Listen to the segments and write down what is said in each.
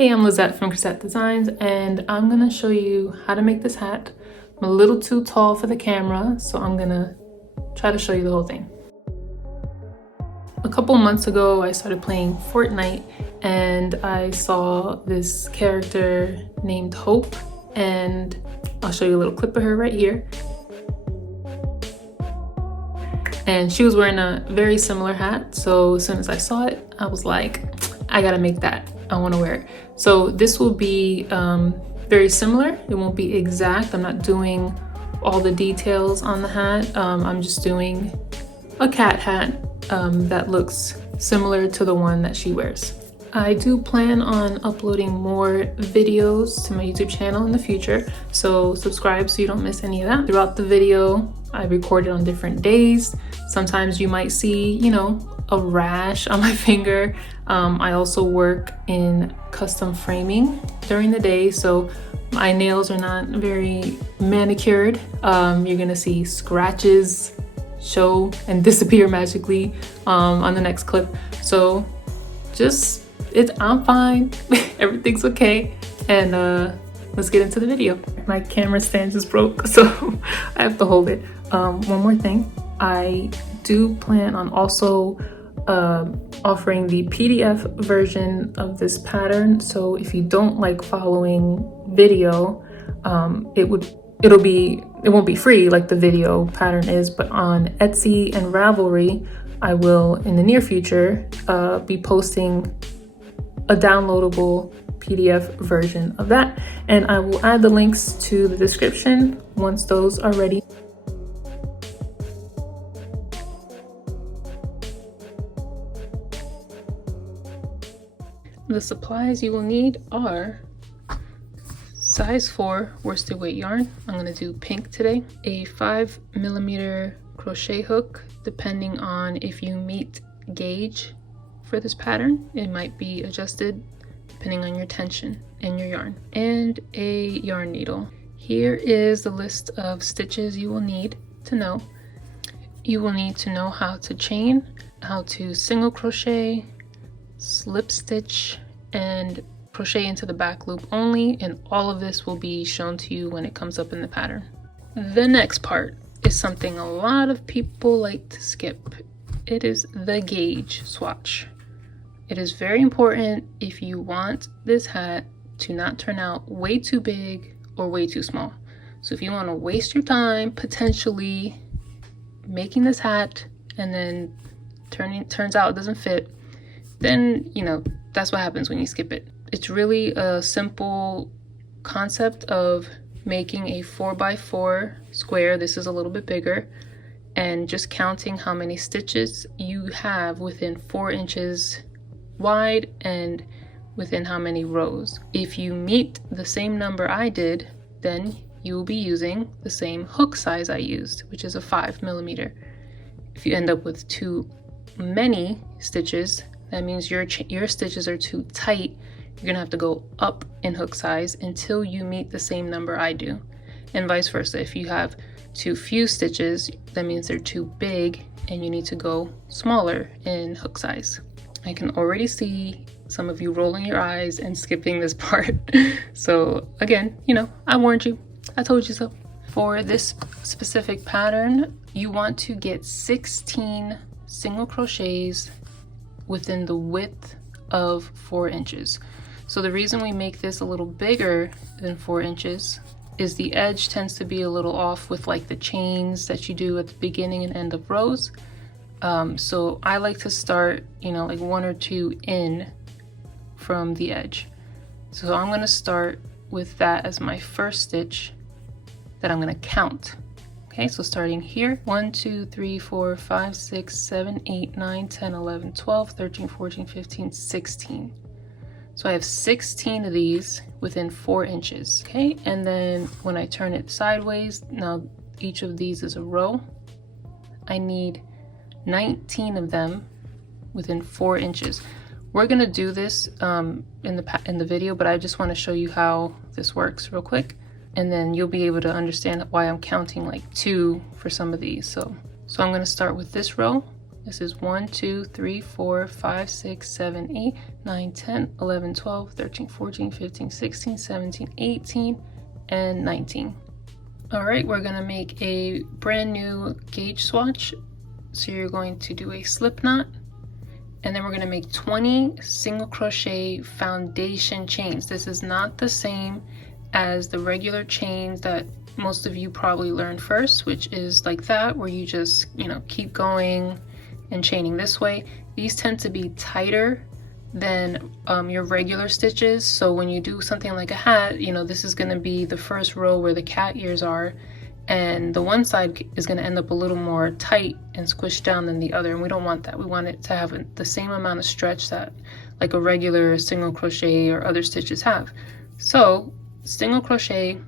Hey, I'm Lizette from Crochet Designs, and I'm gonna show you how to make this hat. I'm a little too tall for the camera, so I'm gonna try to show you the whole thing. A couple months ago, I started playing Fortnite, and I saw this character named Hope, and I'll show you a little clip of her right here. And she was wearing a very similar hat, so as soon as I saw it, I was like, I gotta make that. I want to wear it. So this will be very similar. It won't be exact. I'm not doing all the details on the hat. I'm just doing a cat hat that looks similar to the one that she wears. I do plan on uploading more videos to my YouTube channel in the future, so subscribe so you don't miss any of that. Throughout the video, I recorded on different days. Sometimes you might see, you know, a rash on my finger. I also work in custom framing during the day, so my nails are not very manicured. You're gonna see scratches show and disappear magically on the next clip. So I'm fine. Everything's okay. And let's get into the video. My camera stand just broke, so I have to hold it. One more thing. I do plan on also offering the PDF version of this pattern. So if you don't like following video, it won't be free like the video pattern is, but on Etsy and Ravelry, I will in the near future be posting a downloadable PDF version of that, and I will add the links to the description once those are ready. The supplies you will need are size 4 worsted weight yarn. I'm going to do pink today. A 5mm crochet hook, depending on if you meet gauge for this pattern. It might be adjusted depending on your tension and your yarn. And a yarn needle. Here is the list of stitches you will need to know. You will need to know how to chain, how to single crochet, slip stitch, and crochet into the back loop only, and all of this will be shown to you when it comes up in the pattern. The next part is something a lot of people like to skip. It is the gauge swatch. It is very important if you want this hat to not turn out way too big or way too small. So if you want to waste your time potentially making this hat and then turns out it doesn't fit, then you know that's what happens when you skip it. It's really a simple concept of making a 4x4 square. This is a little bit bigger, and just counting how many stitches you have within 4 inches wide and within how many rows. If you meet the same number I did, then you will be using the same hook size I used, which is a 5mm. If you end up with too many stitches, that means your stitches are too tight. You're gonna have to go up in hook size until you meet the same number I do, and vice versa. If you have too few stitches, that means they're too big and you need to go smaller in hook size. I can already see some of you rolling your eyes and skipping this part. So again, you know, I warned you. I told you so. For this specific pattern, you want to get 16 single crochets within the width of 4 inches. So the reason we make this a little bigger than 4 inches is the edge tends to be a little off with like the chains that you do at the beginning and end of rows. So I like to start, you know, like 1 or 2 in from the edge. So I'm gonna start with that as my first stitch that I'm gonna count. Okay, so starting here, 1, 2, 3, 4, 5, 6, 7, 8, 9, 10, 11, 12, 13, 14, 15, 16. So I have 16 of these within 4 inches. Okay, and then when I turn it sideways, now each of these is a row. I need 19 of them within 4 inches. We're gonna do this in the video, but I just want to show you how this works real quick, and then you'll be able to understand why I'm counting like 2 for some of these. So I'm going to start with this row This is 1, 2, 3, 4, 5, 6, 7, 8, 9, 10, 11, 12, 13, 14, 15, 16, 17, 18, and 19. All right, we're gonna make a brand new gauge swatch. So you're going to do a slip knot, and then we're gonna make 20 single crochet foundation chains. This is not the same as the regular chains that most of you probably learned first, which is like that, where you just, keep going and chaining this way. These tend to be tighter than your regular stitches. So when you do something like a hat, this is going to be the first row where the cat ears are, and the one side is going to end up a little more tight and squished down than the other, and we don't want that. We want it to have the same amount of stretch that like a regular single crochet or other stitches have. So single crochet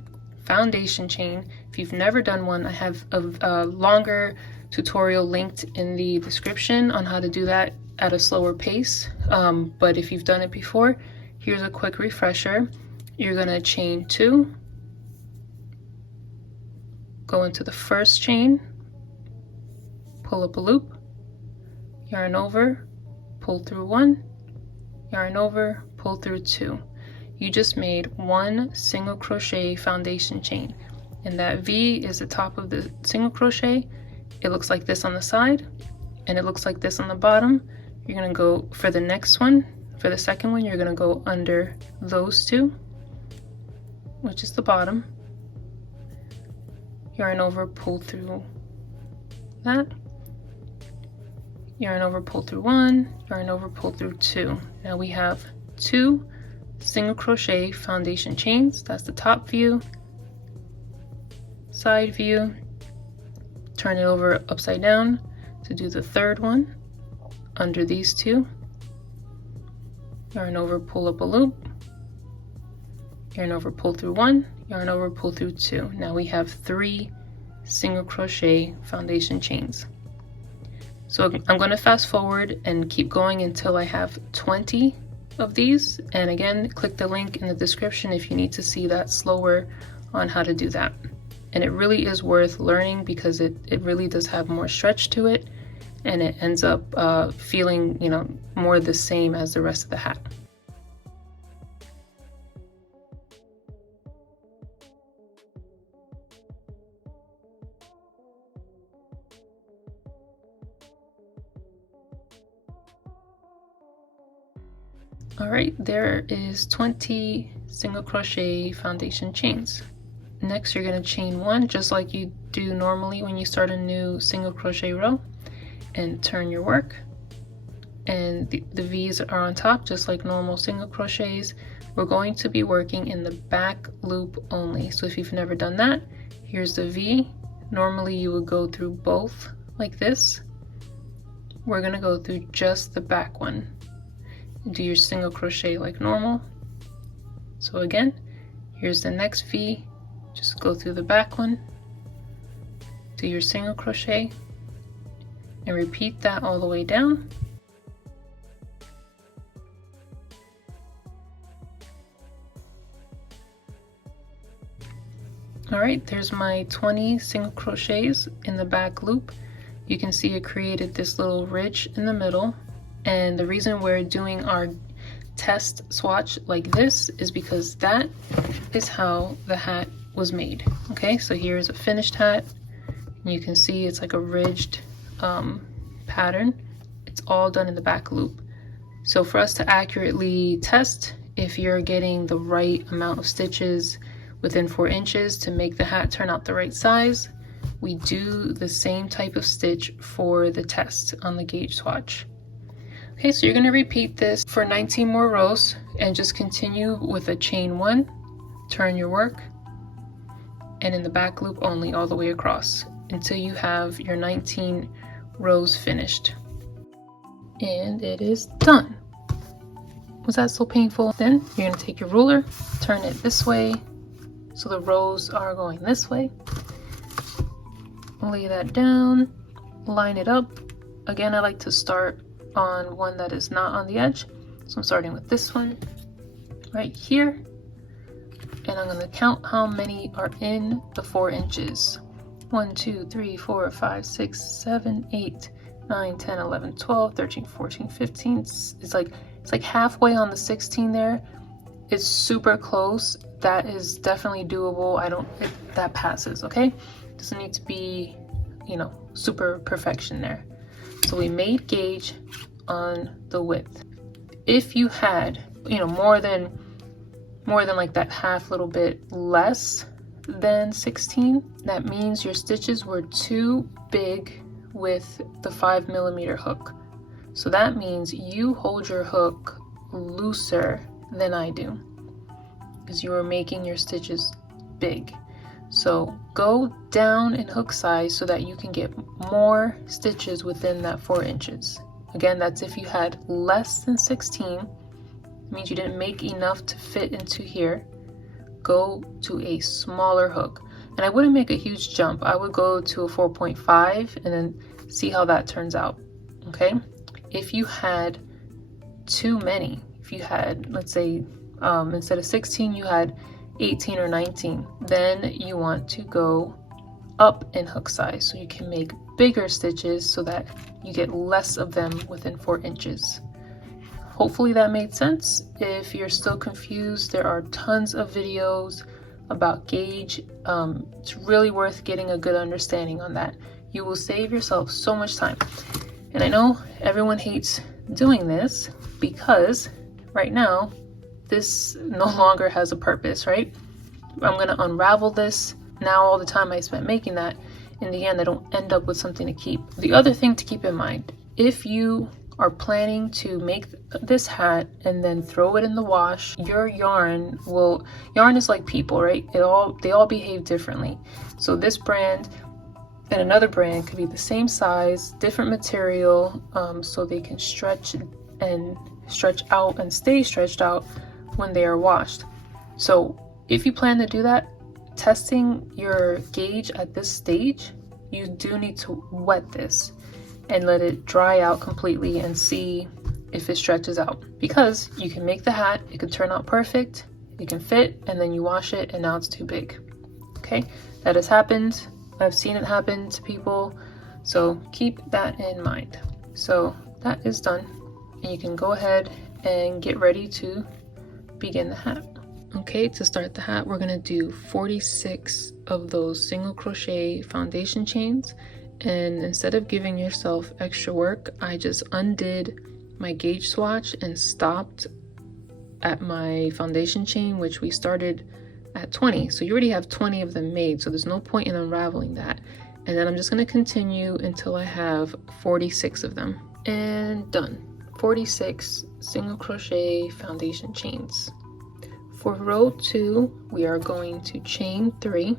foundation chain, if you've never done one, I have a longer tutorial linked in the description on how to do that at a slower pace, but if you've done it before, here's a quick refresher. You're gonna chain 2, go into the first chain, pull up a loop, yarn over, pull through 1, yarn over, pull through 2. You just made 1 single crochet foundation chain, and that V is the top of the single crochet. It looks like this on the side, and it looks like this on the bottom. You're gonna go for the next one. For the second one, you're gonna go under those 2, which is the bottom. Yarn over, pull through that. Yarn over, pull through 1, yarn over, pull through 2. Now we have 2 single crochet foundation chains. That's the top view. Side view. Turn it over upside down to do the third one under these 2. Yarn over, pull up a loop, yarn over, pull through 1, yarn over, pull through 2. Now we have 3 single crochet foundation chains. So I'm going to fast forward and keep going until I have 20 of these, and again, click the link in the description if you need to see that slower on how to do that. And it really is worth learning because it really does have more stretch to it, and it ends up feeling, more the same as the rest of the hat. All right, there is 20 single crochet foundation chains. Next, you're going to chain 1 just like you do normally when you start a new single crochet row, and turn your work. And the V's are on top just like normal single crochets. We're going to be working in the back loop only. So if you've never done that, here's the V. Normally you would go through both like this. We're going to go through just the back one. Do your single crochet like normal. So again, here's the next V. Just go through the back one, do your single crochet, and repeat that all the way down. All right, there's my 20 single crochets in the back loop. You can see it created this little ridge in the middle, and the reason we're doing our test swatch like this is because that is how the hat was made. Okay, so here's a finished hat, and you can see it's like a ridged pattern. It's all done in the back loop. So for us to accurately test if you're getting the right amount of stitches within 4 inches to make the hat turn out the right size, we do the same type of stitch for the test on the gauge swatch. Okay, so you're going to repeat this for 19 more rows and just continue with a chain 1, turn your work, and in the back loop only all the way across until you have your 19 rows finished. And it is done. Was that so painful? Then you're going to take your ruler, turn it this way so the rows are going this way. Lay that down, line it up. Again, I like to start on one that is not on the edge. So I'm starting with this one right here. And I'm going to count how many are in the 4 inches. 1, 2, 3, 4, 5, 6, 7, 8, 9, 10, 11, 12, 13, 14, 15. It's like halfway on the 16 there. It's super close. That is definitely doable. That passes, okay? Doesn't need to be, you know, super perfection there. So we made gauge on the width. If you had, you know, more than like that half little bit less than 16, that means your stitches were too big with the 5mm hook. So that means you hold your hook looser than I do, because you are making your stitches big. So go down in hook size so that you can get more stitches within that 4 inches. Again, that's if you had less than 16, it means you didn't make enough to fit into here. Go to a smaller hook. And I wouldn't make a huge jump. I would go to a 4.5 and then see how that turns out, okay? If you had too many, if you had, let's say, instead of 16, you had 18 or 19, then you want to go up in hook size so you can make bigger stitches so that you get less of them within 4 inches. Hopefully that made sense. If you're still confused, there are tons of videos about gauge. It's really worth getting a good understanding on that. You will save yourself so much time. And I know everyone hates doing this because right now this no longer has a purpose, right? I'm gonna unravel this. Now all the time I spent making that, in the end I don't end up with something to keep. The other thing to keep in mind, if you are planning to make this hat and then throw it in the wash, your yarn is like people, right? They all behave differently. So this brand and another brand could be the same size, different material, so they can stretch out and stay stretched out when they are washed. So if you plan to do that, testing your gauge at this stage, you do need to wet this and let it dry out completely and see if it stretches out, because you can make the hat, it can turn out perfect, it can fit, and then you wash it and now it's too big. Okay, that has happened. I've seen it happen to people, so keep that in mind. So that is done, and you can go ahead and get ready to begin the hat. Okay, to start the hat, we're gonna do 46 of those single crochet foundation chains. And instead of giving yourself extra work, I just undid my gauge swatch and stopped at my foundation chain, which we started at 20. So you already have 20 of them made, so there's no point in unraveling that. And then I'm just going to continue until I have 46 of them. And done. 46 single crochet foundation chains. For row 2, we are going to chain 3.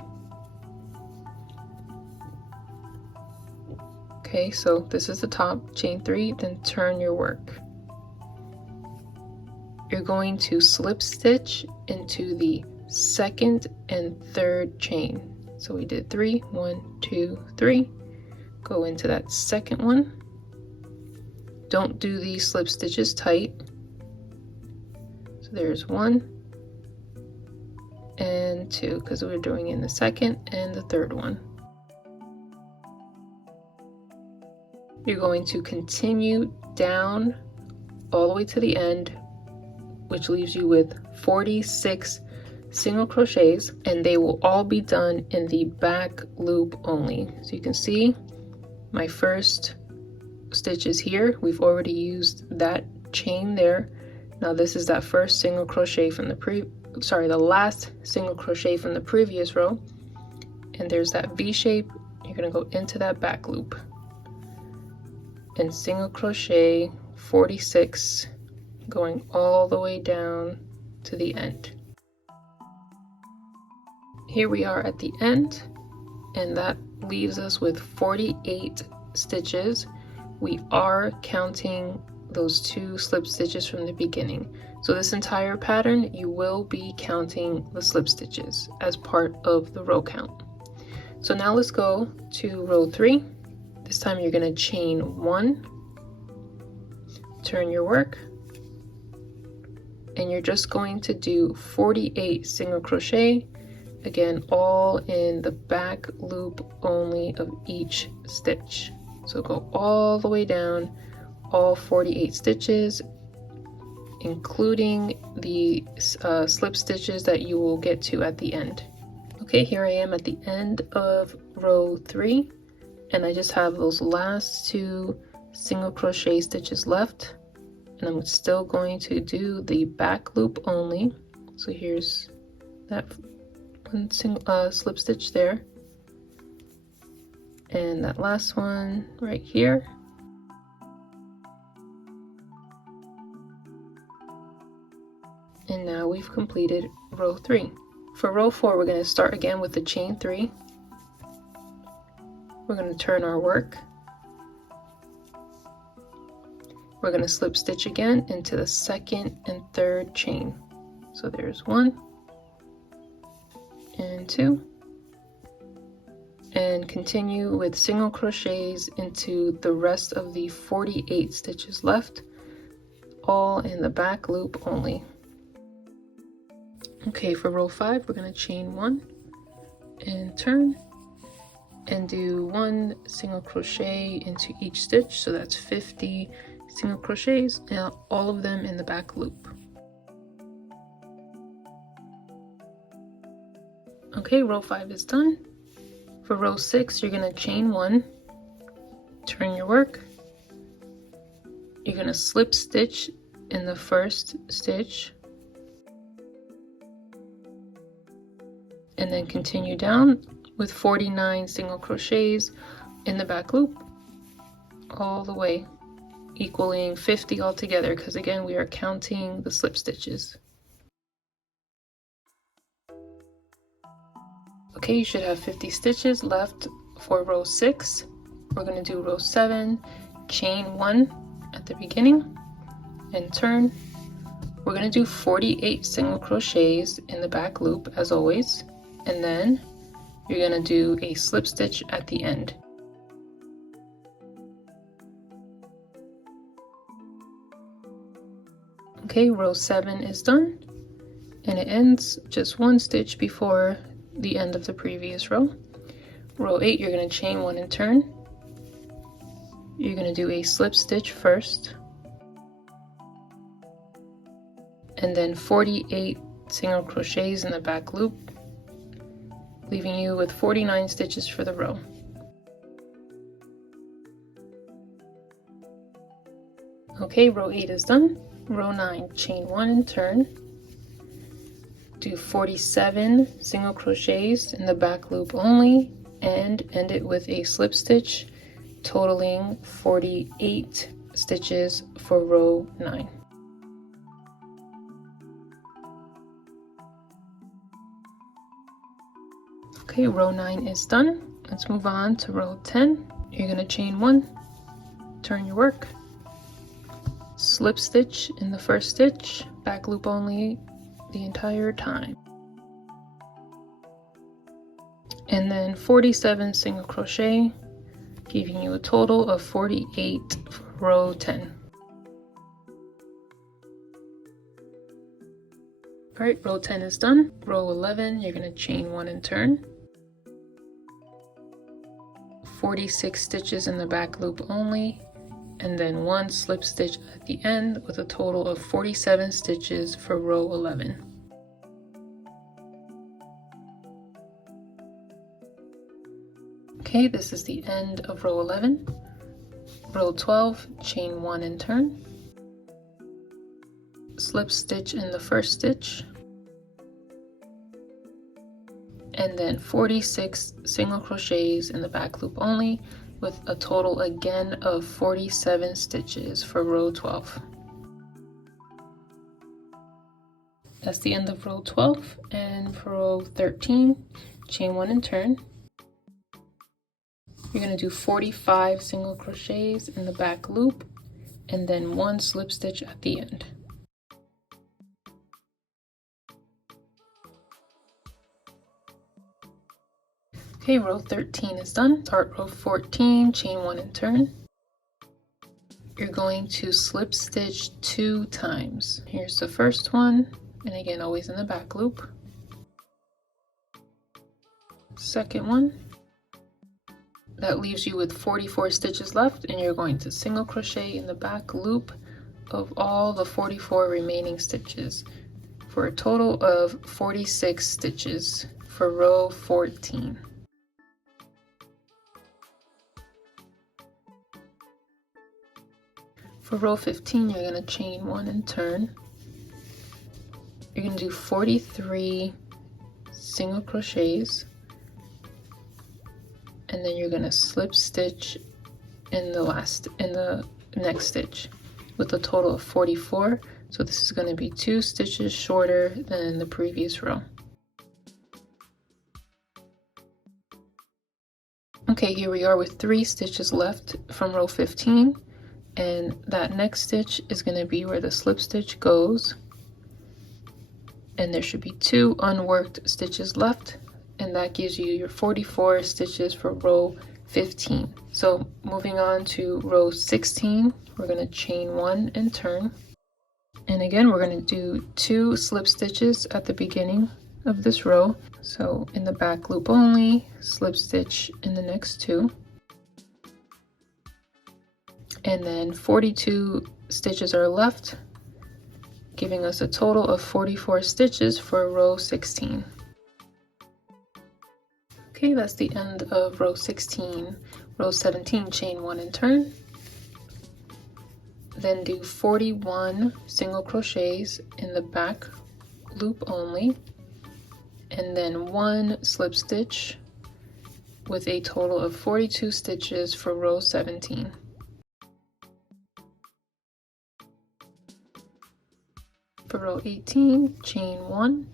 Okay, so this is the top, chain 3, then turn your work. You're going to slip stitch into the second and third chain. So we did 3, 1, 2, 3. Go into that second one. Don't do these slip stitches tight. So there's 1 and 2, because we're doing in the second and the third one. You're going to continue down all the way to the end, which leaves you with 46 single crochets, and they will all be done in the back loop only. So you can see my first stitch is here. We've already used that chain there. Now this is that first single crochet from the last single crochet from the previous row, and there's that V shape. You're going to go into that back loop and single crochet 46, going all the way down to the end. Here we are at the end, and that leaves us with 48 stitches. We are counting those 2 slip stitches from the beginning. So this entire pattern, you will be counting the slip stitches as part of the row count. So now let's go to row 3. This time you're going to chain 1, turn your work, and you're just going to do 48 single crochet, again all in the back loop only of each stitch. So go all the way down, all 48 stitches, including the slip stitches that you will get to at the end. Okay, here I am at the end of row 3, and I just have those last 2 single crochet stitches left, and I'm still going to do the back loop only. So here's that one single slip stitch there, and that last one right here. And now we've completed row 3. For row 4, we're going to start again with the chain 3. We're going to turn our work. We're going to slip stitch again into the 2nd and 3rd chain. So there's 1 and 2. And continue with single crochets into the rest of the 48 stitches left, all in the back loop only. Okay, for row 5, we're going to chain 1 and turn and do 1 single crochet into each stitch. So that's 50 single crochets, and all of them in the back loop. Okay, row 5 is done. For row 6, you're going to chain 1, turn your work. You're going to slip stitch in the first stitch, and then continue down with 49 single crochets in the back loop all the way, equaling 50 altogether, because again we are counting the slip stitches. Okay, you should have 50 stitches left for row 6. We're going to do row 7, chain 1 at the beginning and turn. We're going to do 48 single crochets in the back loop as always, and then you're going to do a slip stitch at the end. Okay, row 7 is done, and it ends just 1 stitch before the end of the previous row. Row 8, you're going to chain 1 and turn. You're going to do a slip stitch first, and then 48 single crochets in the back loop, leaving you with 49 stitches for the row. Okay, row 8 is done. Row 9, chain 1 and turn. Do 47 single crochets in the back loop only, and end it with a slip stitch, totaling 48 stitches for row 9. Okay, row 9 is done. Let's move on to row 10. You're going to chain 1, turn your work, slip stitch in the first stitch, back loop only the entire time, and then 47 single crochet, giving you a total of 48 for row 10. Alright, row 10 is done. Row 11, you're going to chain 1 and turn. 46 stitches in the back loop only, and then 1 slip stitch at the end with a total of 47 stitches for row 11. Okay, this is the end of row 11. Row 12, chain 1 and turn. Slip stitch in the first stitch, and then 46 single crochets in the back loop only, with a total again of 47 stitches for row 12. That's the end of row 12, and for row 13, chain 1 and turn. You're going to do 45 single crochets in the back loop, and then 1 slip stitch at the end. Okay, row 13 is done. Start row 14, chain 1 and turn. You're going to slip stitch 2 times. Here's the first one, and again always in the back loop. Second one, That leaves you with 44 stitches left, and you're going to single crochet in the back loop of all the 44 remaining stitches for a total of 46 stitches for row 14. For row 15, you're going to chain 1 and turn. You're going to do 43 single crochets, and then you're going to slip stitch in the next stitch with a total of 44. So this is going to be 2 stitches shorter than the previous row. Okay, here we are with 3 stitches left from row 15, and that next stitch is going to be where the slip stitch goes, and there should be 2 unworked stitches left, and that gives you your 44 stitches for row 15. So moving on to row 16, we're going to chain 1 and turn, and again we're going to do 2 slip stitches at the beginning of this row. So in the back loop only, slip stitch in the next 2, and then 42 stitches are left, giving us a total of 44 stitches for row 16. Okay, that's the end of row 16. Row 17, chain 1 and turn. Then do 41 single crochets in the back loop only, and then 1 slip stitch with a total of 42 stitches for row 17. For row 18, chain 1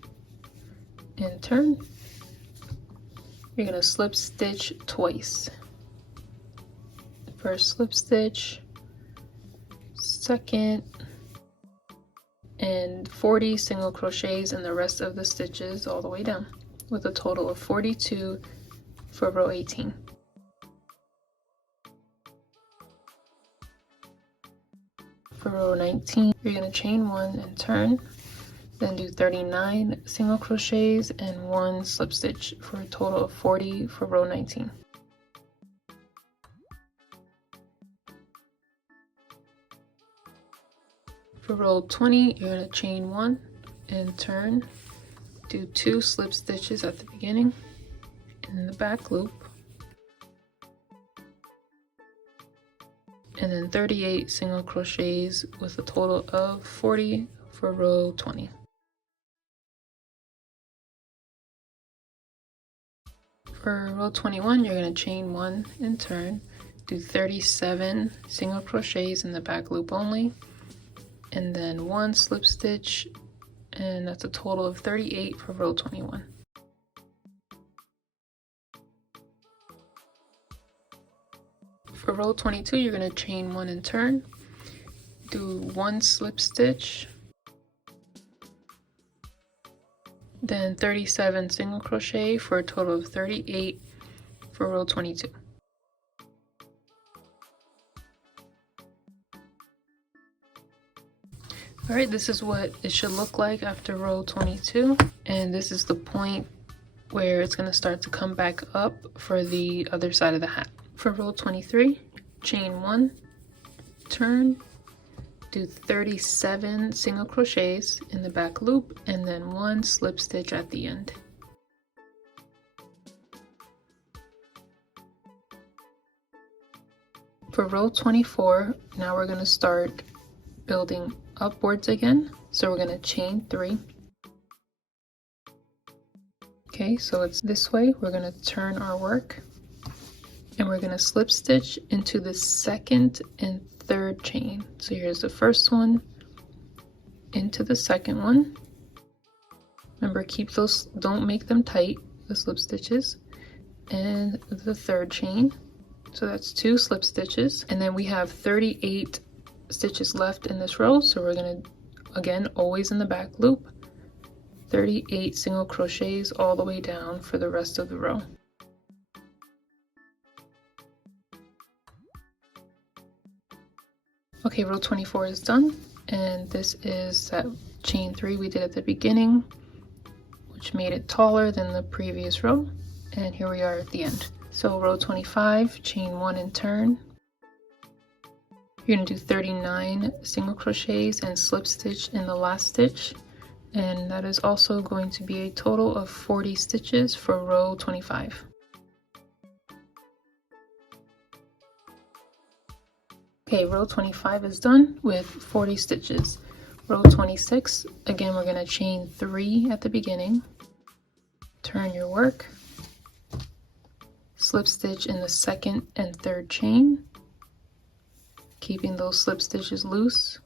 and turn. You're going to slip stitch twice. First slip stitch, second, and 40 single crochets in the rest of the stitches all the way down, with a total of 42 for row 18. For row 19, you're going to chain 1 and turn, then do 39 single crochets and 1 slip stitch for a total of 40 for row 19. For row 20, you're going to chain 1 and turn, do 2 slip stitches at the beginning in the back loop, and then 38 single crochets with a total of 40 for row 20. For row 21, you're going to chain 1 and turn, do 37 single crochets in the back loop only, and then 1 slip stitch, and that's a total of 38 for row 21. For row 22, you're going to chain 1 and turn, do 1 slip stitch, then 37 single crochet for a total of 38 for row 22. Alright, this is what it should look like after row 22, and this is the point where it's going to start to come back up for the other side of the hat. For row 23, chain 1, turn, do 37 single crochets in the back loop, and then 1 slip stitch at the end. For row 24, now we're going to start building upwards again, so we're going to chain 3. Okay, so it's this way. We're going to turn our work, and we're going to slip stitch into the second and third chain. So here's the first one, into the second one. Remember, keep those, don't make them tight, the slip stitches, and the third chain. So that's 2 slip stitches, and then we have 38 stitches left in this row, so we're going to, again, always in the back loop, 38 single crochets all the way down for the rest of the row. Okay, row 24 is done, and this is that chain 3 we did at the beginning, which made it taller than the previous row, and here we are at the end. So row 25, chain 1 and turn. You're going to do 39 single crochets and slip stitch in the last stitch, and that is also going to be a total of 40 stitches for row 25. Okay, row 25 is done with 40 stitches. Row 26, again we're going to chain 3 at the beginning, turn your work, slip stitch in the second and third chain, keeping those slip stitches loose,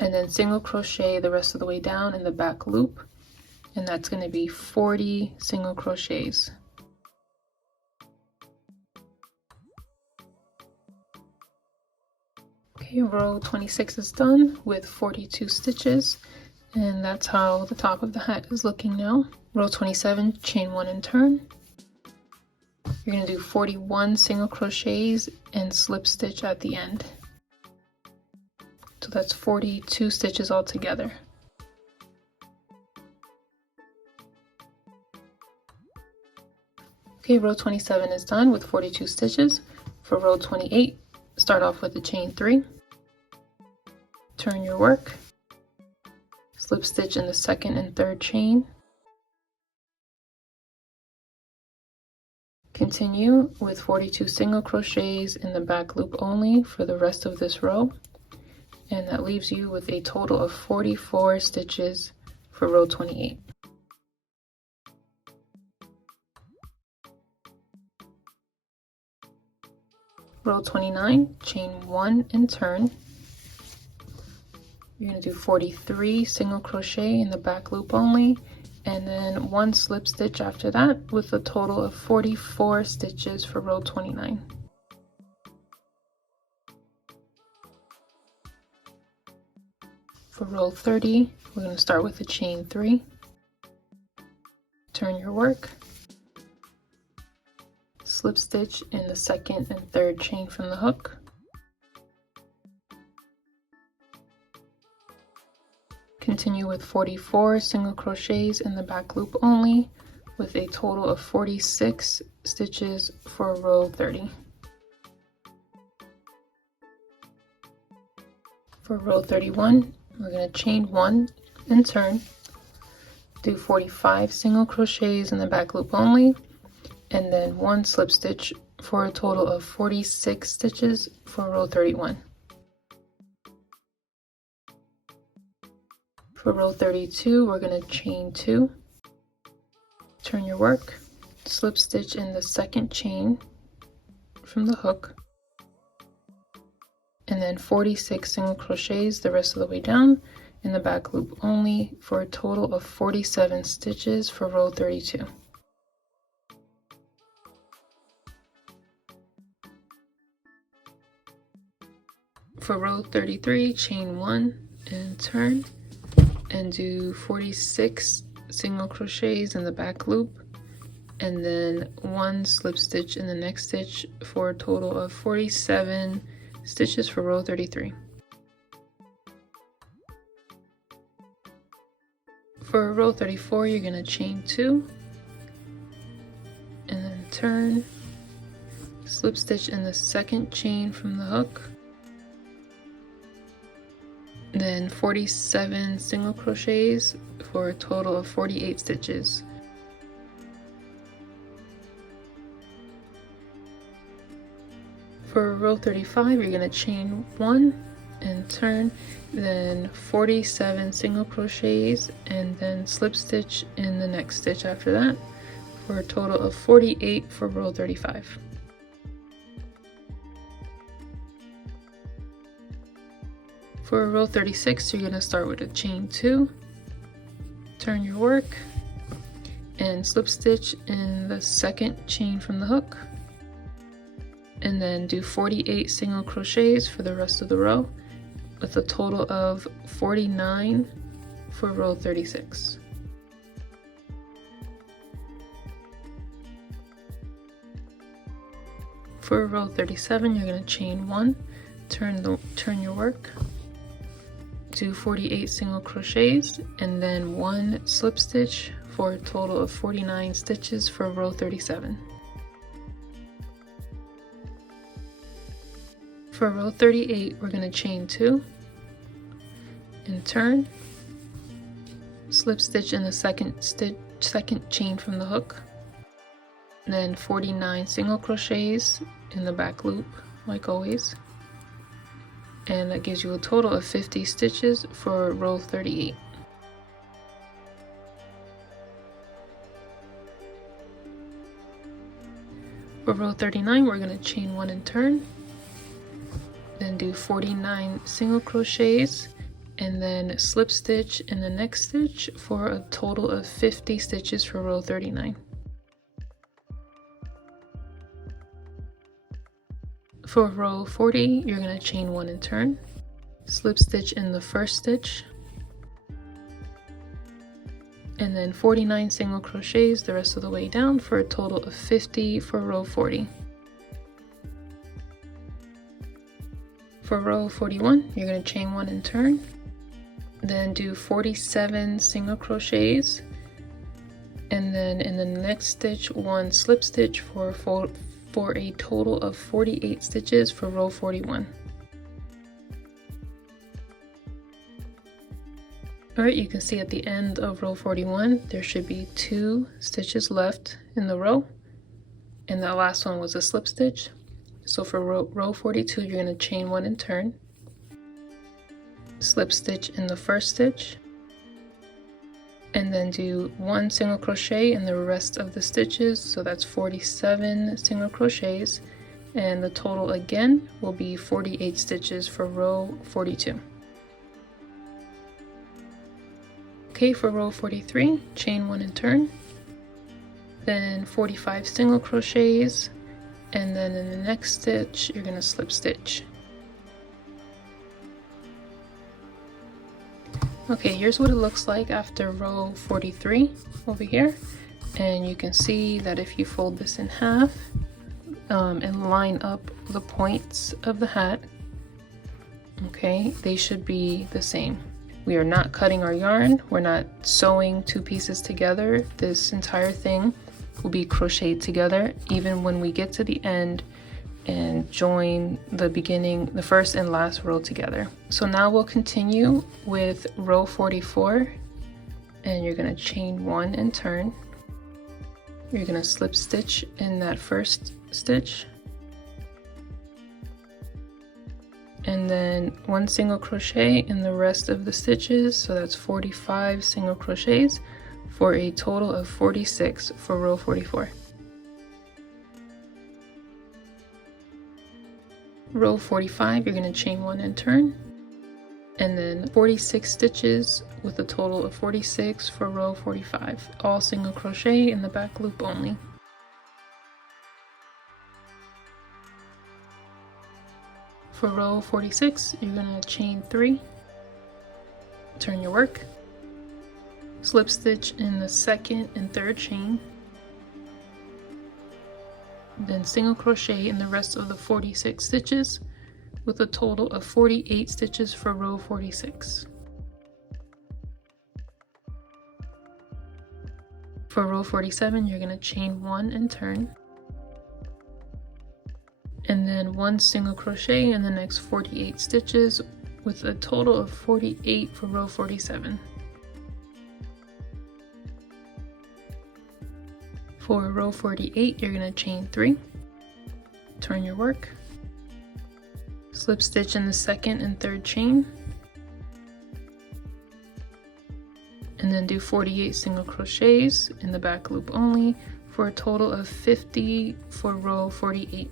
and then single crochet the rest of the way down in the back loop, and that's going to be 40 single crochets. Okay, row 26 is done with 42 stitches, and that's how the top of the hat is looking now. Row 27, chain 1 and turn. You're going to do 41 single crochets and slip stitch at the end. So that's 42 stitches altogether. Okay, row 27 is done with 42 stitches. For row 28, start off with the chain 3, turn your work, slip stitch in the second and third chain, continue with 42 single crochets in the back loop only for the rest of this row, and that leaves you with a total of 44 stitches for row 28. Row 29, chain 1 and turn. You're going to do 43 single crochet in the back loop only, and then 1 slip stitch after that, with a total of 44 stitches for row 29. For row 30, we're going to start with the chain 3, turn your work, slip stitch in the second and third chain from the hook, continue with 44 single crochets in the back loop only, with a total of 46 stitches for row 30. For row 31, we're going to chain 1 and turn, do 45 single crochets in the back loop only, and then 1 slip stitch for a total of 46 stitches for row 31. For row 32, we're going to chain 2, turn your work, slip stitch in the second chain from the hook, and then 46 single crochets the rest of the way down in the back loop only for a total of 47 stitches for row 32. For row 33, chain 1 and turn, and do 46 single crochets in the back loop, and then 1 slip stitch in the next stitch for a total of 47 stitches for row 33. For row 34, you're going to chain 2 and then turn, slip stitch in the second chain from the hook, then 47 single crochets for a total of 48 stitches. For row 35, you're going to chain 1 and turn, then 47 single crochets and then slip stitch in the next stitch after that for a total of 48 for row 35. For row 36, you're going to start with a chain 2, turn your work, and slip stitch in the second chain from the hook, and then do 48 single crochets for the rest of the row, with a total of 49 for row 36. For row 37, you're going to chain 1, turn your work, do 48 single crochets, and then 1 slip stitch for a total of 49 stitches for row 37. For row 38, we're going to chain 2 and turn, slip stitch in the second chain from the hook, then 49 single crochets in the back loop like always, and that gives you a total of 50 stitches for row 38. For row 39, we're going to chain 1 and turn, then do 49 single crochets and then slip stitch in the next stitch for a total of 50 stitches for row 39. For row 40, you're going to chain 1 and turn, slip stitch in the first stitch, and then 49 single crochets the rest of the way down for a total of 50 for row 40. For row 41, you're going to chain 1 and turn, then do 47 single crochets, and then in the next stitch 1 slip stitch for a total of 48 stitches for row 41. Alright, you can see at the end of row 41 there should be 2 stitches left in the row, and that last one was a slip stitch. So for row 42, you're going to chain 1 and turn, slip stitch in the first stitch, and then do 1 single crochet in the rest of the stitches, so that's 47 single crochets, and the total again will be 48 stitches for row 42. Okay, for row 43, chain 1 and turn, then 45 single crochets, and then in the next stitch you're going to slip stitch. Okay, here's what it looks like after row 43 over here, and you can see that if you fold this in half and line up the points of the hat, okay, they should be the same. We are not cutting our yarn, we're not sewing 2 pieces together. This entire thing will be crocheted together even when we get to the end and join the first and last row together. So now we'll continue with row 44, and you're going to chain 1 and turn. You're going to slip stitch in that first stitch, and then 1 single crochet in the rest of the stitches, so that's 45 single crochets for a total of 46 for row 44. Row 45, you're going to chain 1 and turn, and then 46 stitches with a total of 46 for row 45, all single crochet in the back loop only. For row 46, you're going to chain 3, turn your work, slip stitch in the second and third chain, then single crochet in the rest of the 46 stitches with a total of 48 stitches for row 46. For row 47, you're going to chain 1 and turn, and then 1 single crochet in the next 48 stitches with a total of 48 for row 47. For row 48, you're going to chain 3, turn your work, slip stitch in the second and third chain, and then do 48 single crochets in the back loop only for a total of 50 for row 48.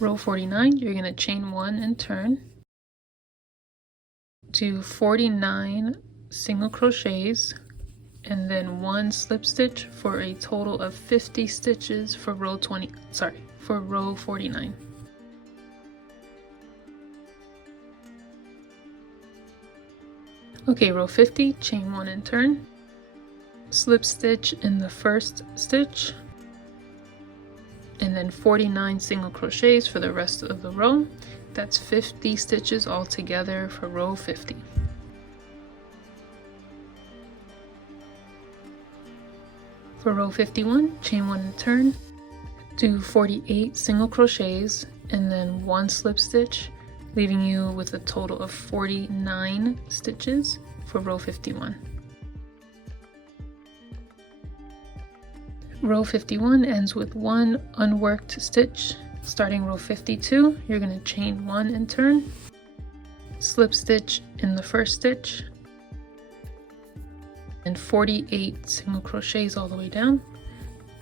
Row 49, you're going to chain 1 and turn, do 49 single crochets, and then 1 slip stitch for a total of 50 stitches for row 49. Okay, row 50, chain 1 and turn, slip stitch in the first stitch, and then then 49 single crochets for the rest of the row. That's 50 stitches altogether for row 50. For row 51, chain 1 and turn, do 48 single crochets and then 1 slip stitch, leaving you with a total of 49 stitches for row 51. Row 51 ends with 1 unworked stitch. Starting row 52, you're going to chain 1 and turn, slip stitch in the first stitch, and 48 single crochets all the way down,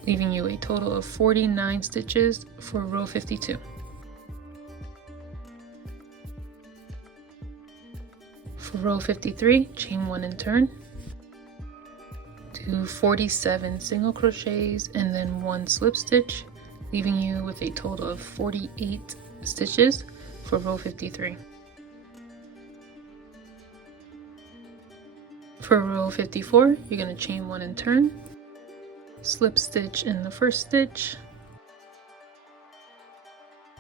leaving you a total of 49 stitches for row 52. For row 53, chain 1 and turn, do 47 single crochets and then 1 slip stitch, leaving you with a total of 48 stitches for row 53. For row 54, you're going to chain 1 and turn, slip stitch in the first stitch,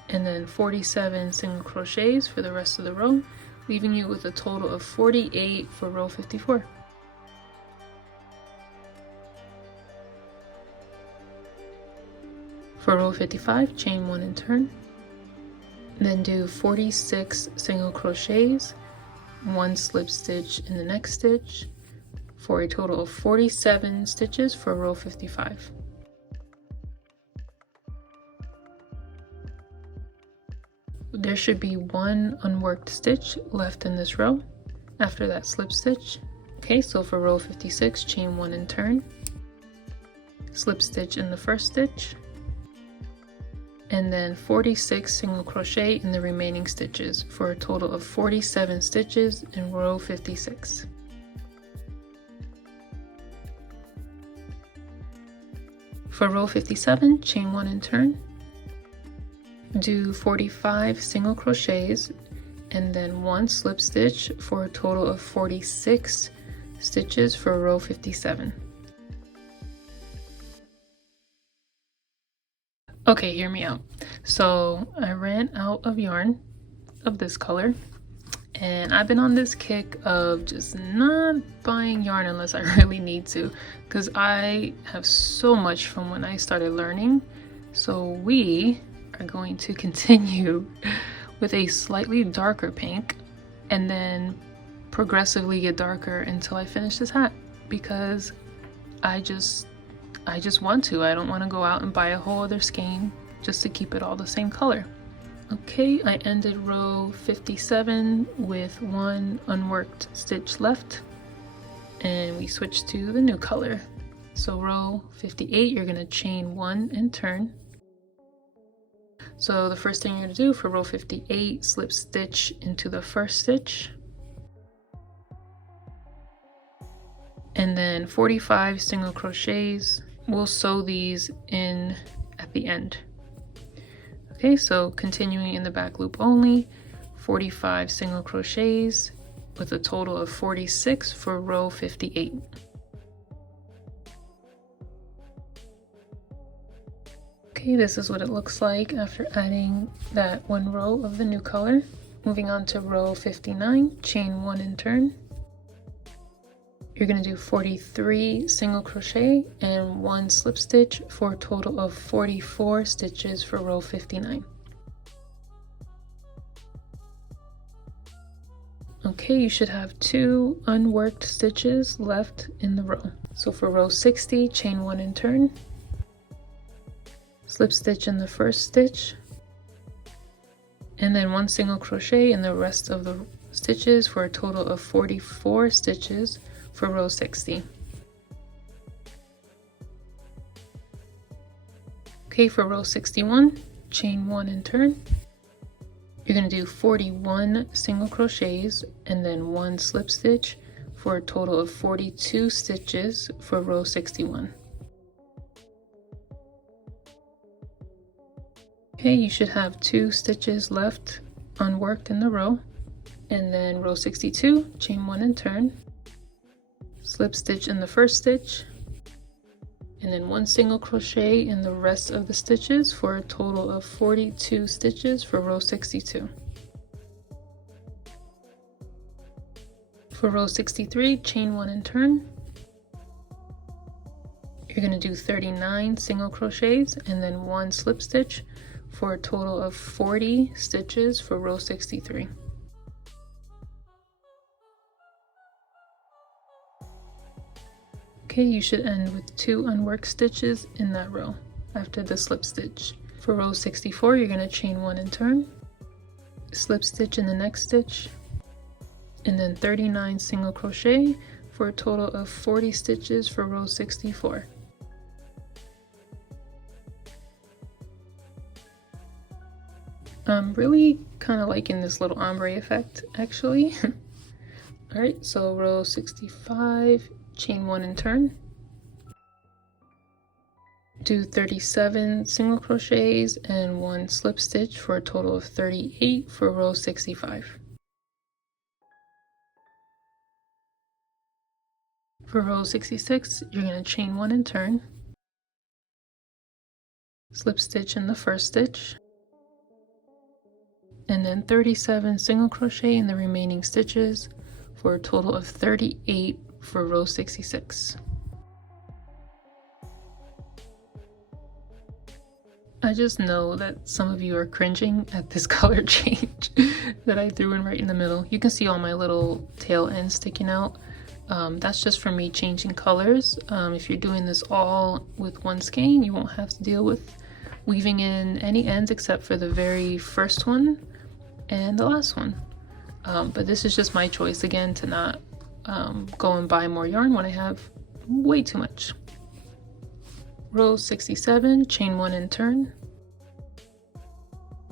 and then 47 single crochets for the rest of the row, leaving you with a total of 48 for row 54. For row 55, chain 1 and turn, then do 46 single crochets, 1 slip stitch in the next stitch, for a total of 47 stitches for row 55. There should be 1 unworked stitch left in this row after that slip stitch. Okay, so for row 56, chain 1 and turn, slip stitch in the first stitch, and then 46 single crochet in the remaining stitches for a total of 47 stitches in row 56. For row 57, chain 1 and turn, do 45 single crochets and then 1 slip stitch for a total of 46 stitches for row 57. Okay, hear me out. So I ran out of yarn of this color, and I've been on this kick of just not buying yarn unless I really need to, because I have so much from when I started learning. So we are going to continue with a slightly darker pink and then progressively get darker until I finish this hat, because I just want to. I don't want to go out and buy a whole other skein just to keep it all the same color. Okay, I ended row 57 with 1 unworked stitch left, and we switch to the new color. So row 58, you're going to chain 1 and turn. So the first thing you're going to do for row 58, slip stitch into the first stitch, and then 45 single crochets. We'll sew these in at the end. Okay, so continuing in the back loop only, 45 single crochets with a total of 46 for row 58. Okay, this is what it looks like after adding that 1 row of the new color. Moving on to row 59, chain 1 and turn. You're going to do 43 single crochet and 1 slip stitch for a total of 44 stitches for row 59. Okay, you should have 2 unworked stitches left in the row. So for row 60, chain 1 and turn, slip stitch in the first stitch, and then 1 single crochet in the rest of the stitches for a total of 44 stitches for row 60. Okay, for row 61, chain 1 and turn. You're going to do 41 single crochets and then 1 slip stitch for a total of 42 stitches for row 61. Okay, you should have 2 stitches left unworked in the row, and then row 62, chain 1 and turn, slip stitch in the first stitch, and then 1 single crochet in the rest of the stitches for a total of 42 stitches for row 62. For row 63, chain 1 and turn. You're going to do 39 single crochets and then 1 slip stitch for a total of 40 stitches for row 63. Okay, you should end with 2 unworked stitches in that row after the slip stitch. For row 64, you're going to chain 1 and turn, slip stitch in the next stitch, and then 39 single crochet for a total of 40 stitches for row 64. I'm really kind of liking this little ombre effect actually. Alright, so row 65, chain 1 and turn. Do 37 single crochets and 1 slip stitch for a total of 38 for row 65. For row 66, you're going to chain 1 and turn, slip stitch in the first stitch, and then 37 single crochet in the remaining stitches for a total of 38 for row 66. I just know that some of you are cringing at this color change that I threw in right in the middle. You can see all my little tail ends sticking out. That's just for me changing colors. If you're doing this all with one skein, you won't have to deal with weaving in any ends except for the very first one and the last one. But this is just my choice again to not go and buy more yarn when I have way too much. Row 67, chain 1 and turn.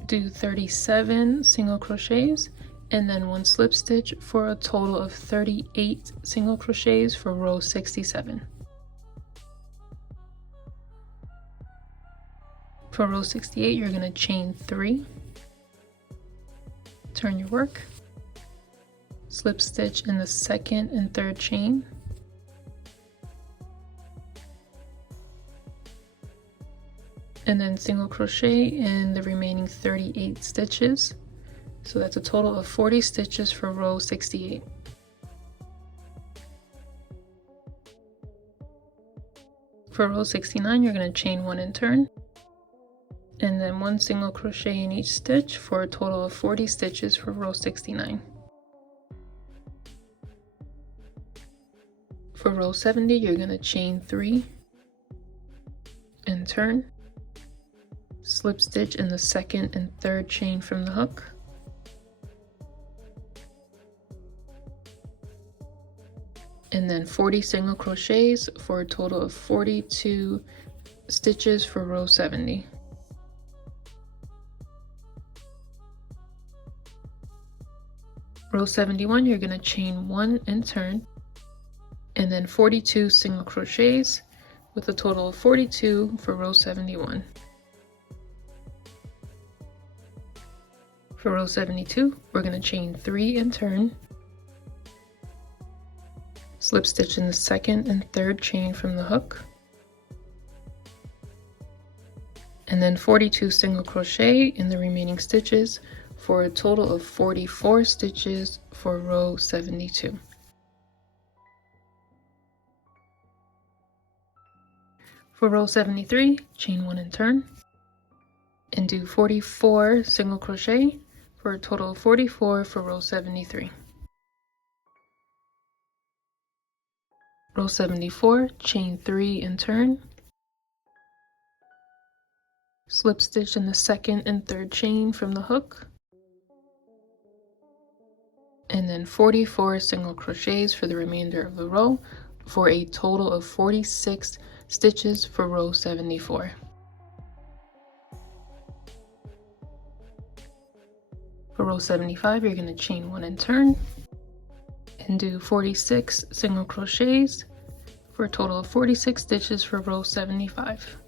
Do 37 single crochets and then 1 slip stitch for a total of 38 single crochets for row 67. For row 68, you're going to chain 3, turn your work, slip stitch in the second and third chain, and then single crochet in the remaining 38 stitches. So that's a total of 40 stitches for row 68. For row 69, you're going to chain 1 and turn, and then 1 single crochet in each stitch for a total of 40 stitches for row 69. For row 70, you're going to chain 3 and turn, slip stitch in the second and third chain from the hook, and then 40 single crochets for a total of 42 stitches for row 70. Row 71, you're going to chain 1 and turn, and then 42 single crochets with a total of 42 for row 71. For row 72, we're going to chain 3 and turn, slip stitch in the second and third chain from the hook, and then 42 single crochet in the remaining stitches for a total of 44 stitches for row 72. For row 73, chain 1 and turn, and do 44 single crochet for a total of 44 for row 73. Row 74, chain 3 and turn, slip stitch in the second and third chain from the hook, and then 44 single crochets for the remainder of the row for a total of 46 stitches for row 74. For row 75, you're going to chain 1 and turn and do 46 single crochets for a total of 46 stitches for row 75.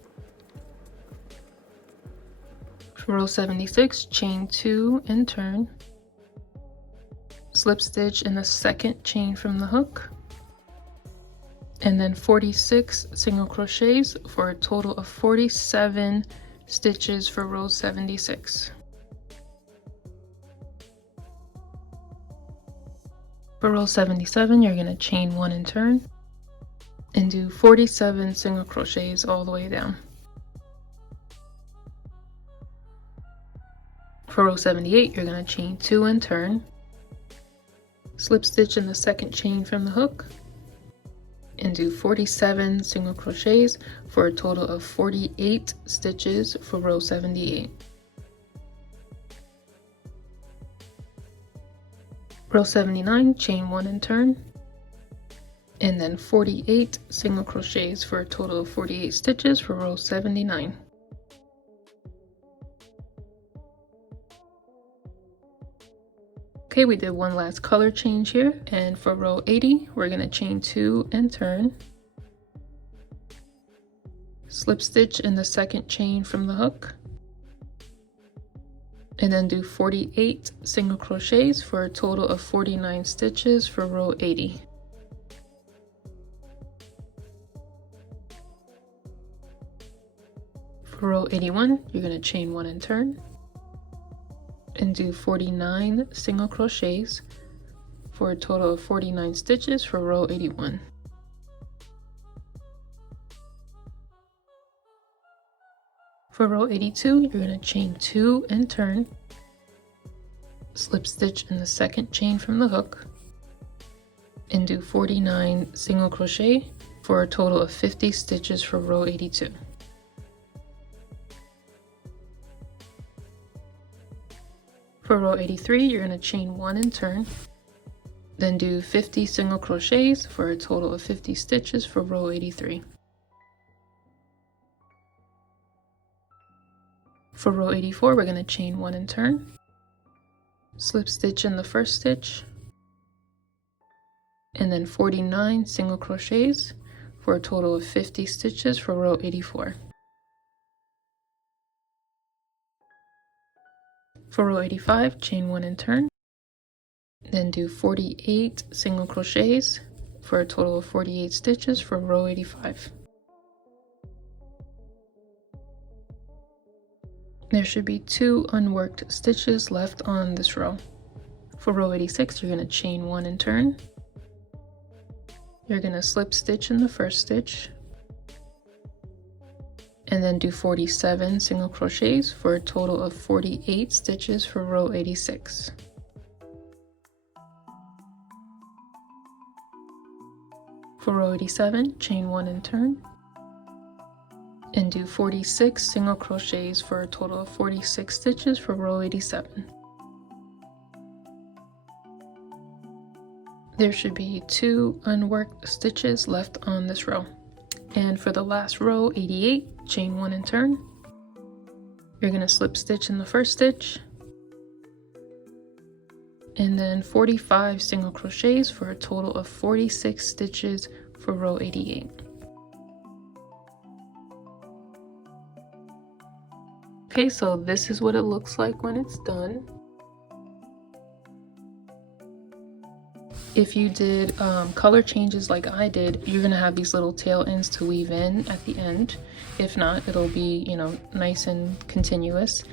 For row 76, chain 2 and turn, slip stitch in the second chain from the hook, and then 46 single crochets for a total of 47 stitches for row 76. For row 77, you're going to chain 1 and turn and do 47 single crochets all the way down. For row 78, you're going to chain 2 and turn, slip stitch in the second chain from the hook, and do 47 single crochets for a total of 48 stitches for row 78. Row 79, chain 1 and turn, and then 48 single crochets for a total of 48 stitches for row 79. Okay, we did one last color change here, and for row 80, we're going to chain 2 and turn, slip stitch in the second chain from the hook, and then do 48 single crochets for a total of 49 stitches for row 80. For row 81, you're going to chain 1 and turn and do 49 single crochets for a total of 49 stitches for row 81. For row 82, you're going to chain 2 and turn, slip stitch in the second chain from the hook, and do 49 single crochet for a total of 50 stitches for row 82. For row 83, you're going to chain 1 and turn, then do 50 single crochets for a total of 50 stitches for row 83. For row 84, we're going to chain 1 and turn, slip stitch in the first stitch, and then 49 single crochets for a total of 50 stitches for row 84. For row 85, chain 1 and turn, then do 48 single crochets for a total of 48 stitches for row 85. There should be 2 unworked stitches left on this row. For row 86, you're going to chain 1 and turn. You're going to slip stitch in the first stitch, and then do 47 single crochets for a total of 48 stitches for row 86. For row 87, chain 1 and turn, and do 46 single crochets for a total of 46 stitches for row 87. There should be 2 unworked stitches left on this row. And for the last row, 88, chain 1 and turn. You're going to slip stitch in the first stitch, and then 45 single crochets for a total of 46 stitches for row 88. Okay, so this is what it looks like when it's done. If you did color changes like I did, you're gonna have these little tail ends to weave in at the end. If not, it'll be, you know, nice and continuous.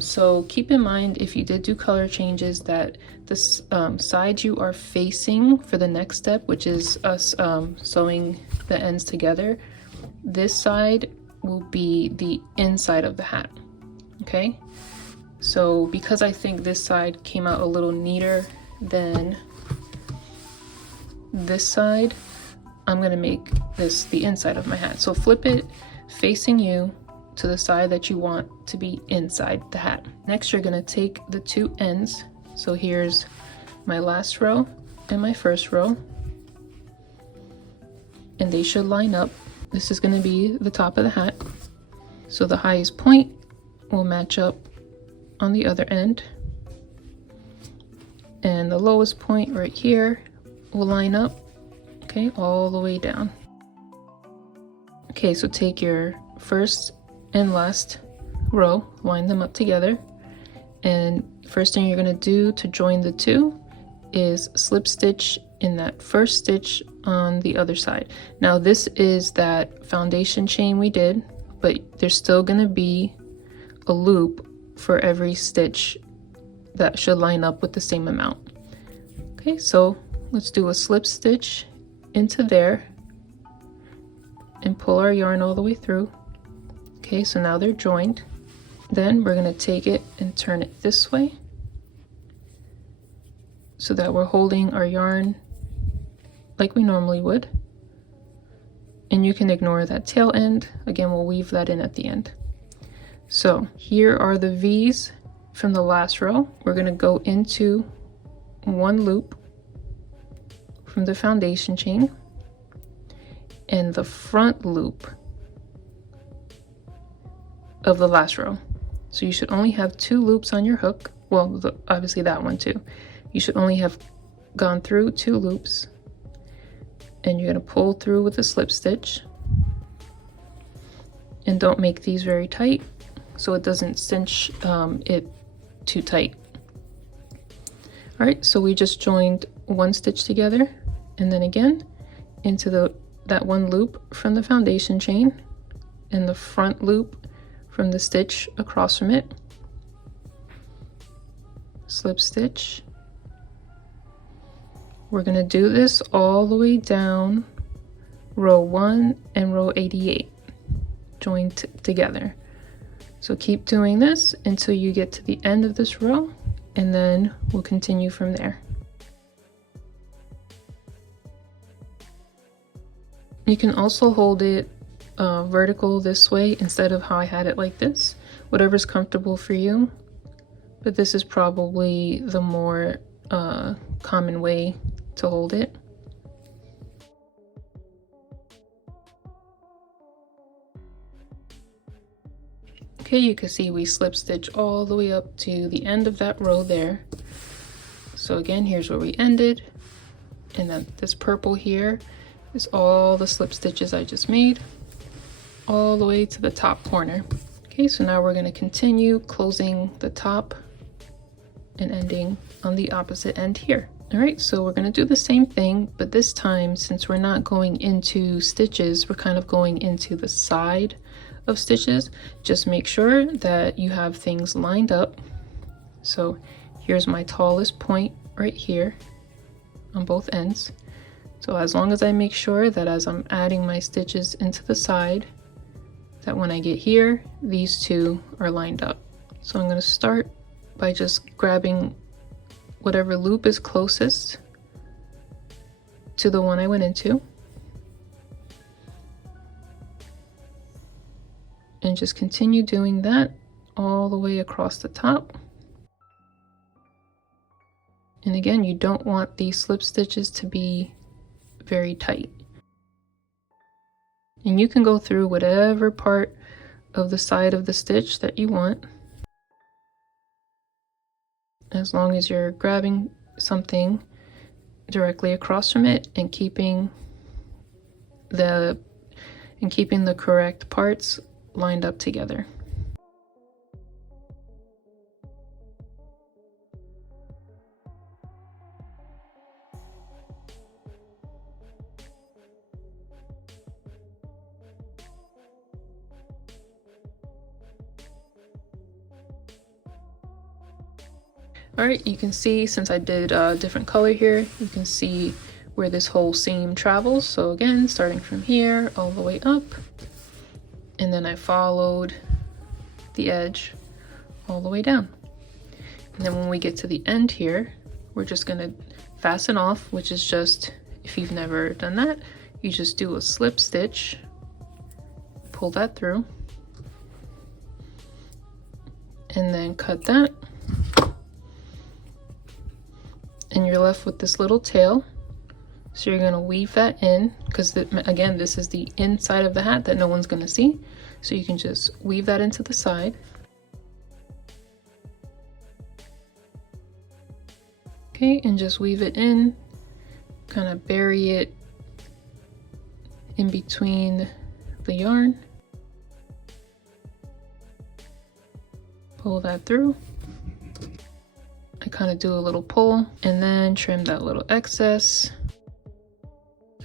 So keep in mind, if you did do color changes, that the side you are facing for the next step, which is us sewing the ends together, this side will be the inside of the hat. Okay, so because I think this side came out a little neater than this side, I'm gonna make this the inside of my hat. So flip it facing you to the side that you want to be inside the hat. Next, you're gonna take the 2 ends. So here's my last row and my first row, and they should line up. This is gonna be the top of the hat. So the highest point will match up on the other end, and the lowest point right here will line up, okay, all the way down. Okay, so take your first and last row, line them up together, and first thing you're going to do to join the 2 is slip stitch in that first stitch on the other side. Now this is that foundation chain we did, but there's still going to be a loop for every stitch that should line up with the same amount. Okay, so let's do a slip stitch into there and pull our yarn all the way through. Okay, so now they're joined. Then we're going to take it and turn it this way so that we're holding our yarn like we normally would. And you can ignore that tail end. Again, we'll weave that in at the end. So here are the V's from the last row. We're going to go into one loop from the foundation chain and the front loop of the last row. So you should only have 2 loops on your hook. Well, obviously that one too. You should only have gone through 2 loops, and you're going to pull through with a slip stitch. And don't make these very tight so it doesn't cinch it too tight. All right, so we just joined one stitch together, and then again into that one loop from the foundation chain and the front loop from the stitch across from it. Slip stitch. We're going to do this all the way down row 1 and row 88 joined together. So keep doing this until you get to the end of this row, and then we'll continue from there. You can also hold it vertical this way instead of how I had it like this, whatever's comfortable for you, but this is probably the more common way to hold it. Okay, you can see we slip stitch all the way up to the end of that row there. So again, here's where we ended, and then this purple here is all the slip stitches I just made all the way to the top corner. Okay, so now we're going to continue closing the top and ending on the opposite end here. All right, so we're going to do the same thing, but this time, since we're not going into stitches, we're kind of going into the side of stitches. Just make sure that you have things lined up. So here's my tallest point right here on both ends. So as long as I make sure that as I'm adding my stitches into the side, that when I get here, these two are lined up. So I'm going to start by just grabbing whatever loop is closest to the one I went into, and just continue doing that all the way across the top. And again, you don't want these slip stitches to be very tight. And you can go through whatever part of the side of the stitch that you want, as long as you're grabbing something directly across from it and keeping the correct parts lined up together. All right, you can see, since I did a different color here, you can see where this whole seam travels. So again, starting from here all the way up, and then I followed the edge all the way down. And then when we get to the end here, we're just gonna fasten off, which is just, if you've never done that, you just do a slip stitch, pull that through, and then cut that. And you're left with this little tail. So you're gonna weave that in, because again, this is the inside of the hat that no one's gonna see. So you can just weave that into the side. Okay, and just weave it in, kind of bury it in between the yarn. Pull that through. I kind of do a little pull and then trim that little excess.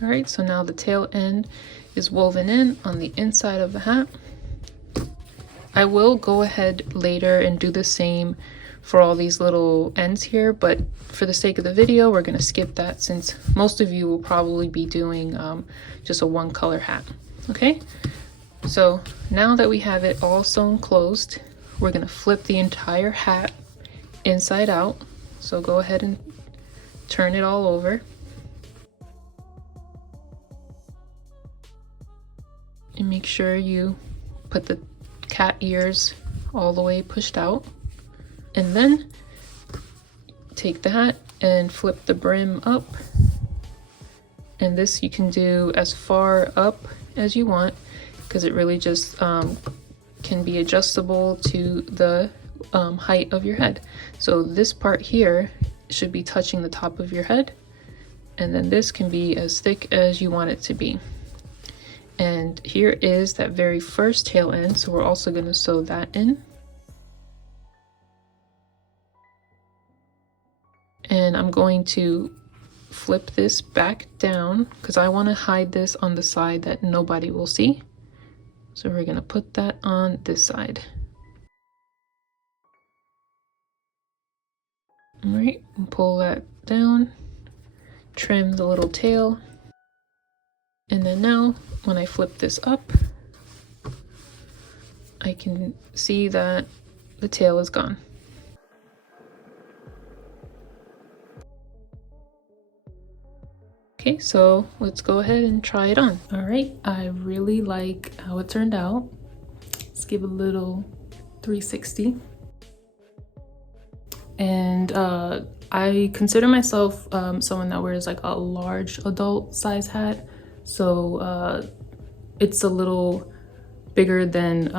All right, so now the tail end is woven in on the inside of the hat. I will go ahead later and do the same for all these little ends here, but for the sake of the video, we're going to skip that since most of you will probably be doing just a one color hat. Okay, so now that we have it all sewn closed, we're going to flip the entire hat inside out. So go ahead and turn it all over. And make sure you put the cat ears all the way pushed out. And then take that and flip the brim up. And this you can do as far up as you want because it really just can be adjustable to the height of your head. So this part here should be touching the top of your head. And then this can be as thick as you want it to be. And here is that very first tail end, so we're also going to sew that in. And I'm going to flip this back down because I want to hide this on the side that nobody will see. So we're going to put that on this side. All right, and pull that down, trim the little tail. And then now, when I flip this up, I can see that the tail is gone. Okay, so let's go ahead and try it on. All right, I really like how it turned out. Let's give a little 360. And I consider myself someone that wears like a large adult size hat. So it's a little bigger than,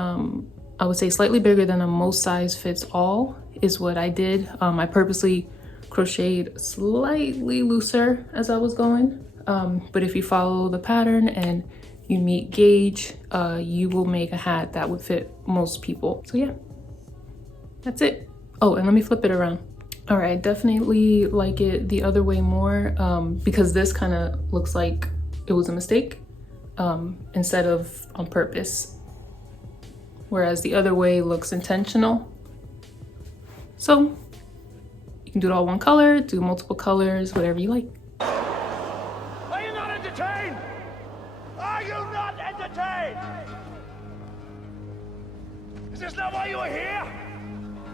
I would say slightly bigger than a most size fits all is what I did. I purposely crocheted slightly looser as I was going. But if you follow the pattern and you meet gauge, you will make a hat that would fit most people. So yeah, that's it. Oh, and let me flip it around. All right, I definitely like it the other way more because this kind of looks like it was a mistake instead of on purpose. Whereas the other way looks intentional. So you can do it all one color, do multiple colors, whatever you like. Are you not entertained? Are you not entertained? Is this not why you are here?